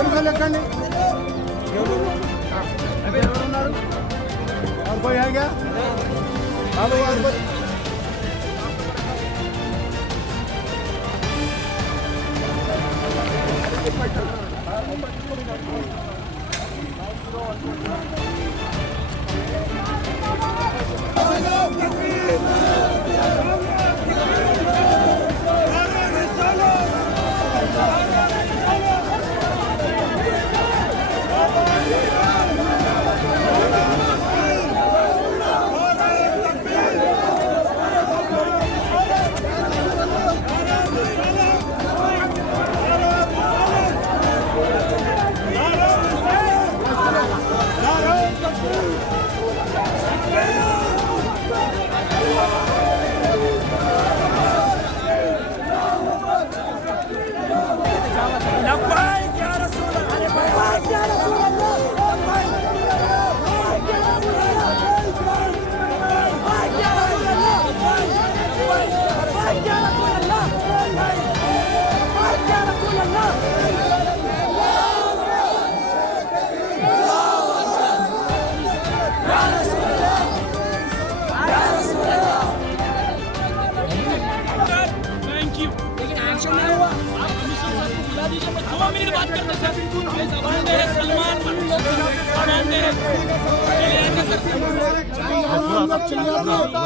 और कोई है क्या?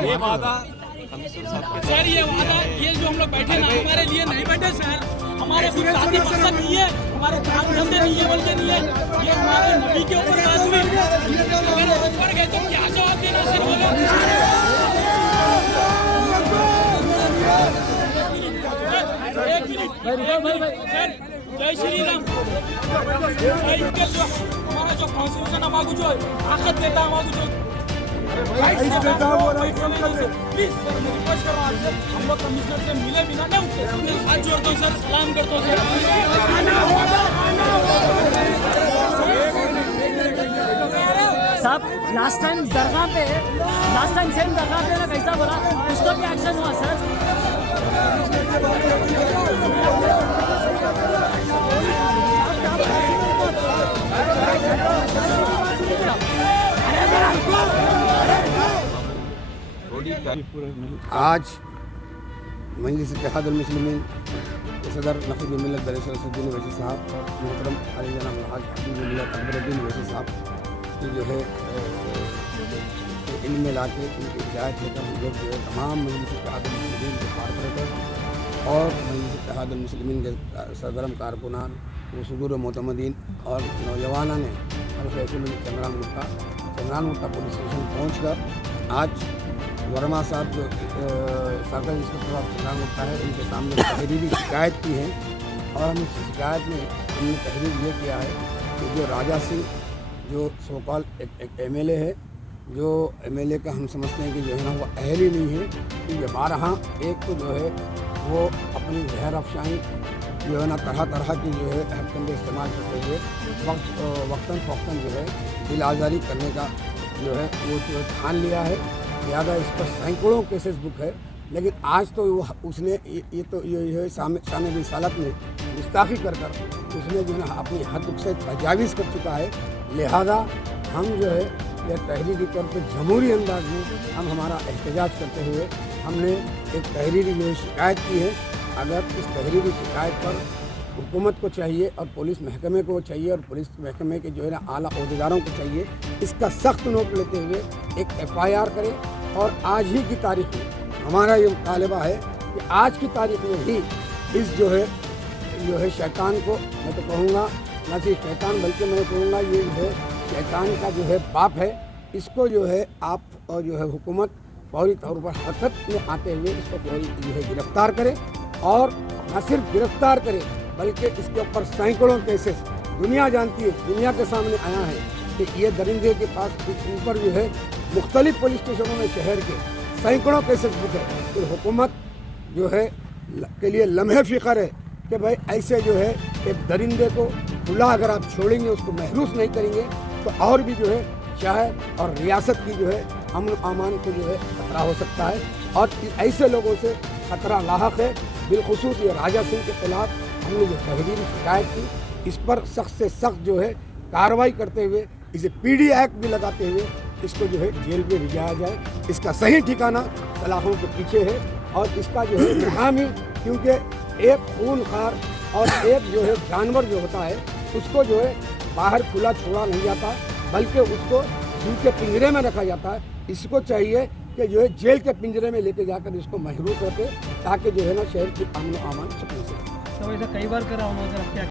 ये वादा सर, ये वादा, ये जो हम लोग बैठे ना, हमारे लिए नहीं बैठे सर, हमारे साथी मकसद नहीं है, हमारे काम धंधे नहीं है, बोलते नहीं है, ये हमारे नबी के ऊपर बात हुई। अगर ऊपर गए तो क्या जवाब देना सर? बोलो एक मिनट सर, जय श्री राम। जो हमारा जो कॉन्स्टिट्यूशन हमारे जो ताकत देता है, हमारे जो प्लीज सर, मैं रिक्वेस्ट कर रहा हूँ आपसे, हम लोग कमिश्नर से मिले बिना नहीं उठते, हाथ जोड़ता हूँ सर, सलाम करता हूँ सर। साहब लास्ट टाइम सेम दरगाह पे ना कैसा बोला, उस तो भी एक्शन हुआ सर। आज मजलिस इत्तेहादुल मुस्लिमीन के सदर नक़ीब मिल्लत बैरिस्टर असदुद्दीन ओवैसी साहब और मोहतरम अली जनाब अलहाज हबीबुल मिल्लत अकबरुद्दीन ओवैसी साहब की जो है इल्म में लाके उनकी हिदायत लेकर हम लोग जो है तमाम मजलिस इत्तेहादुल मुस्लिमीन के कॉरपोरेटर और मजलिस इत्तेहादुल मुस्लिमीन के सरगर्म कारकुनान वसूदुर मोतमदीन और नौजवानों ने चंद्रान गुट्टा पुलिस स्टेशन पहुँच कर आज वर्मा साहब जो circle inspector of Chandran Gutta है, उनके सामने तहरीरी शिकायत की है। और हम इस शिकायत में हमने तहरीर ये किया है कि जो राजा सिंह जो सोकॉल एक एमएलए है, जो एमएलए का हम समझते हैं कि जो है ना वो अहल ही नहीं है, कि ये 12 एक तो जो है वो अपनी जहर अफशाई जो है ना तरह तरह की जो है हरकतें इस्तेमाल करते हुए वक्तन फ़ौक्तन जो है दिल आज़ारी करने का जो है वो जो ठान लिया है। लिहाजा इस पर सैकड़ों केसेस बुक है, लेकिन आज तो उसने ये तो ये शान रिसालत में गुस्ताखी कर उसने जो है अपनी हद से तजावीज़ कर चुका है। लिहाजा हम जो है ये तहरीरी तौर पर जमहूरी अंदाज में हम हमारा एहतजाज करते हुए हमने एक तहरीरी जो शिकायत की है। अगर इस तहरीरी शिकायत पर हुकूमत को चाहिए और पुलिस महकमे को चाहिए और पुलिस महकमे के जो है ना आला अहदेदारों को चाहिए, इसका सख्त नोट लेते हुए एक FIR करें। और आज ही की तारीख में हमारा ये मुतालबा है कि आज की तारीख में ही इस जो है शैतान को, मैं तो कहूँगा न सिर्फ शैतान बल्कि मैं कहूँगा ये जो है शैतान का जो है बाप है, इसको जो है आप और जो है हुकूमत फौरी तौर पर हरकत में आते हुए इसको फौरी जो है गिरफ्तार करे। और न सिर्फ गिरफ्तार करे बल्कि इसके ऊपर सैकड़ों केसेस दुनिया जानती है, दुनिया के सामने आया है कि ये दरिंदे के पास ऊपर जो है मुख्तलिफ पुलिस स्टेशनों में शहर के सैकड़ों केसेस बुक है। तो हुकूमत जो है के लिए लम्हे फ़िक्र है कि भाई ऐसे जो है एक दरिंदे को खुला अगर आप छोड़ेंगे, उसको महरूस नहीं करेंगे तो और भी जो है शहर और रियासत की जो है अमन अमान को जो है खतरा हो सकता है। और ऐसे लोगों से खतरा लाहक है। बिलखुसूस ये राजा सिंह के खिलाफ हमने जो तहरीरी शिकायत की इस पर सख्त से सख्त जो है कार्रवाई करते हुए इसे पीडी एक्ट भी लगाते हुए इसको जो है जेल में भिजाया जाए। इसका सही ठिकाना सलाखों के पीछे है और इसका जो है मुहामी, क्योंकि एक खूनखार और एक जो है जानवर जो होता है उसको जो है बाहर खुला छोड़ा नहीं जाता, बल्कि उसको जू के पिंजरे में रखा जाता है। इसको चाहिए कि जो है जेल के पिंजरे में लेके जाकर इसको महरूस रखे, ताकि जो है ना शहर की अमन अमान सुकून से। तो ऐसा कई बार करा उन्होंने, क्या